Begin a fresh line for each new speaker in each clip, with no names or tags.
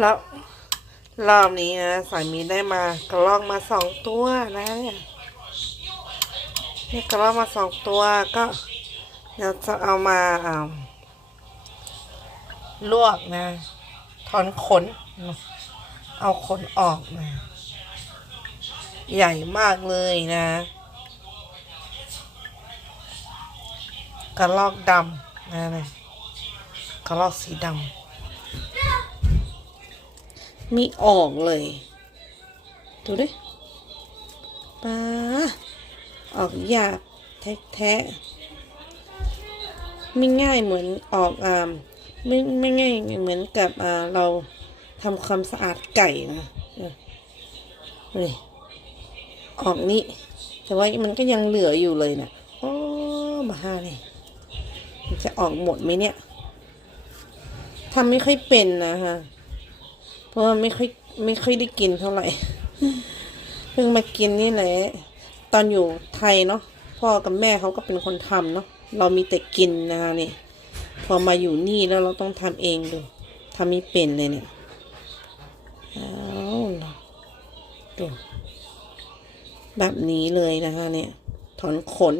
แล้วรอบนี้นะสายมีได้มากระลอกมาสองตัวนะเนี่ยนี่กระลอกมาสองตัวก็เดี๋ยวจะเอามาอ่าลวกนะถอนขน เอาขนออกนะใหญ่มากเลยนะกระลอกดำนะเนี่ยกระลอกสีดำ ไมีออกเลย ดูดิป้าออกยากแท้ๆไม่ง่ายเหมือนออกอ่าไม่ไม่ง่ายเหมือนกับอ่าเราทำความสะอาดไก่นะเนี่ยออกนี่แต่ว่ามันก็ยังเหลืออยู่เลยนะโอ้บ้าเลยมันจะออกหมดไหมเนี่ยทำไม่ค่อยเป็นนะฮะ เพราะว่าไม่ค่อยไม่ค่อยได้กินเท่าไหร่เพิ่งมากินนี่แหละ ตอนอยู่ไทยเนาะพ่อกับแม่เขาก็เป็นคนทำเนาะเรามีแต่กินนะคะนี่พอมาอยู่นี่แล้วเราต้องทำเองดูทำไม่เป็นเลยเนี่ยเอาล่ะดูแบบนี้เลยนะคะเนี่ย ถอนขน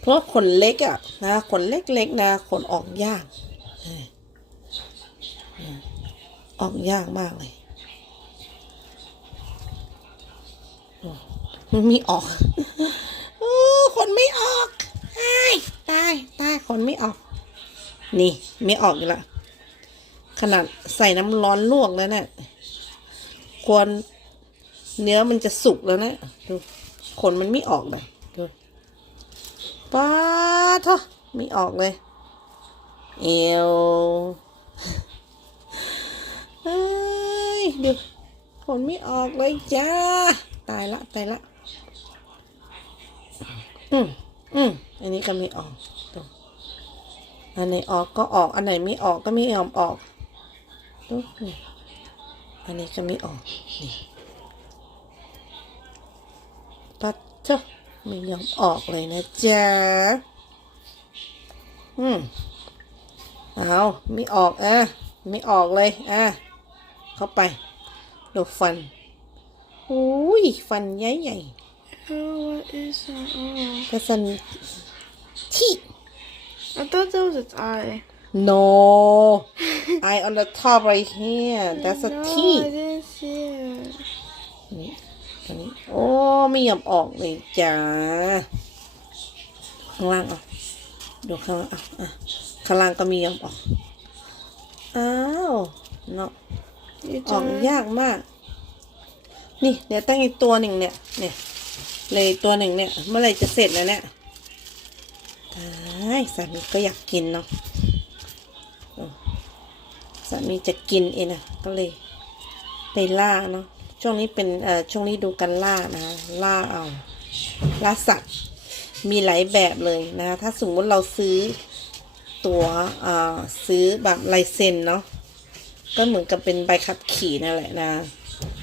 เพราะขนเล็กอะ่ะนะขนเล็กๆนะขนออกยาก ออกยากมากเลยโอ้มันไม่ออกโอ้คนไม่ออก ตายตายตายคนไม่ออก นี่ ไม่ออกอีกละขนาดใส่น้ำร้อนลวกแล้วเนะี่ยควรเนื้อมันจะสุกแล้วนะดูขนมันไม่ออกเลยดูป้าเถอะไม่ออกเลย เอวเฮ้ ยเดี๋ยวผลไม่ออกเลยจ้า ตายละตายละ อืมอืมอันนี้ก็ไม่ออกตัวอันไหนออกก็ออก อันไหนไม่ออกก็ไม่ยอมออกดูนี่อันนี้ก็ไม่ออกนี่ปัดเจ้าไม่ยอมออกเลยนะจ๊ะอืมเอาไม่ออกอะไม่ออกเลยอะ เข้าไปดูฟันอุ้ยฟันใหญ่ใหญ่
Oh, what is that? Oh.
แต่สันที่
I thought that was its eye.
no eye on the top right here that's a
no,
teeth
I didn't see it.
นี่อันนี้โอ้ไม่ยอมออกเลยจ้าข้างล่างอะดูข้างล่างอะอะข้างล่างก็ไม่ยอมออก อ้าวเนาะ
You
ออกยากมาก นี่เดี๋ยวตั้งอีกตัวหนึ่งเนี่ย เนี่ย เลยตัวหนึ่งเนี่ย เมื่อไรจะเสร็จแล้วเนี่ยตายสามีก็อยากกินเนาะสามีจะกินเองนะก็เลยไปล่าเนาะช่วงนี้เป็นเอ่อช่วงนี้ดูกันล่านะล่าเอาล่าสัตว์มีหลายแบบเลยนะถ้าสมมติเราซื้อตัวเอ่อซื้อแบบลายเซ็นเนาะ ก็เหมือนกับเป็นใบขับขี่นั่นแหละนะ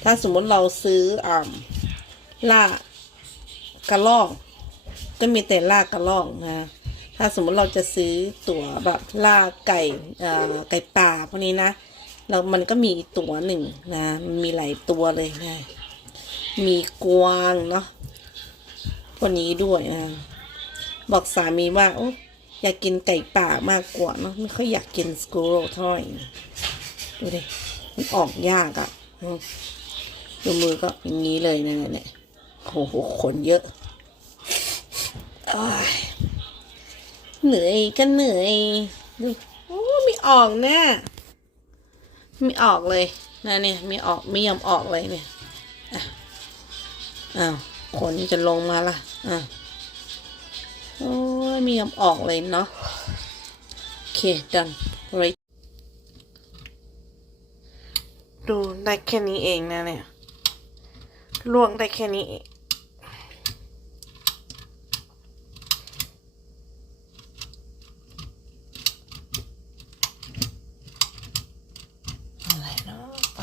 ถ้าสมมติเราซื้ออ่าล่ากระลอก ก็มีแต่ล่ากระลอกนะ ถ้าสมมติเราจะซื้อตั๋วแบบล่าไก่ไก่ป่าพวกนี้นะแล้วมันก็มีตั๋วหนึ่งนะ มีหลายตัวเลยนะ มีกวางเนาะพวกนี้ด้วยนะ บอกสามีว่าโอ้อยากกินไก่ป่ามากกว่าเนาะไม่ค่อยอยากกินสกูโรเท่าไหร่ ดูดิมันออกยากอะ่ะดูมือก็อย่างนี้เลยนะเนี่ยโอ้โหขนเยอะเหนื่อยก็เหนื่อยดูโอ้ไม่ออกนะไม่ออกเลยนะเนี่ยไม่ออกไม่ยอมออกเลยเนี่ยอะอ้าวขนจะลงมาละอะโอ้ยไม่ยอมออกเลยเนาะโอเค done right ดูได้แค่นี้เองนะเนี่ยลวกได้แค่นี้อะไรเนาะไป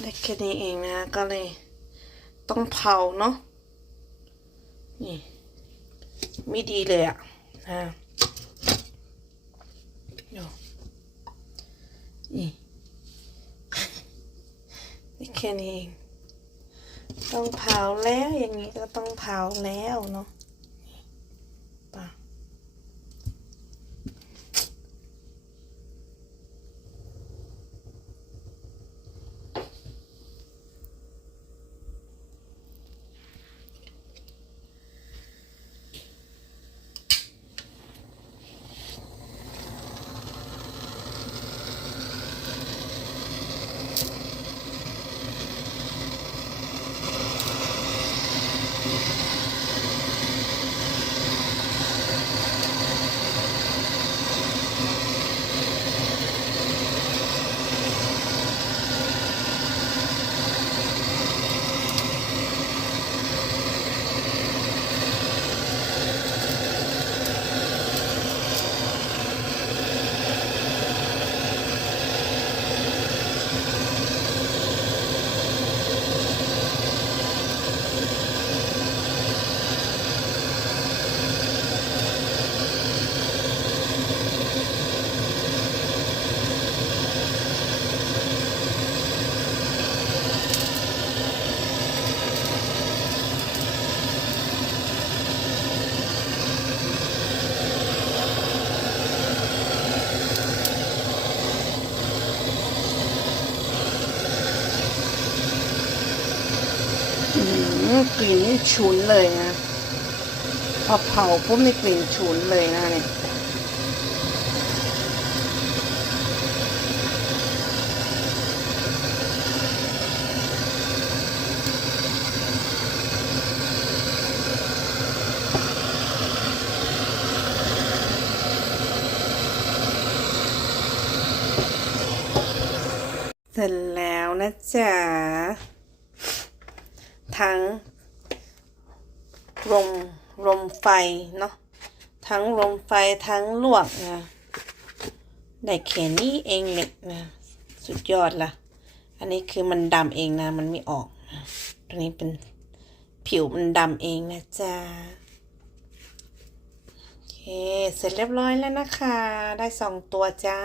ได้แค่นี้เองนะก็เลยต้องเผาเนาะนี่ไม่ดีเลยอะ่ะนะดู นี่ นี่ แค่นี้เอง ต้องเผาแล้วอย่างนี้ก็ต้องเผาแล้วเนาะ กลิ่นนี่ฉุนเลยนะพอเผาปุ๊บนี่กลิ่นฉุนเลยนะเนี่ยเสร็จแล้วนะจ๊ะ ทั้งลมลมไฟเนาะทั้งลมไฟทั้งลวกนะได้แค่นี้เองเลยนะสุดยอดละอันนี้คือมันดำเองนะ มันไม่ออกนะตัวนี้เป็นผิวมันดำเองนะจ๊ะโอเคเสร็จเรียบร้อยแล้วนะคะ ได้สองตัวจ้า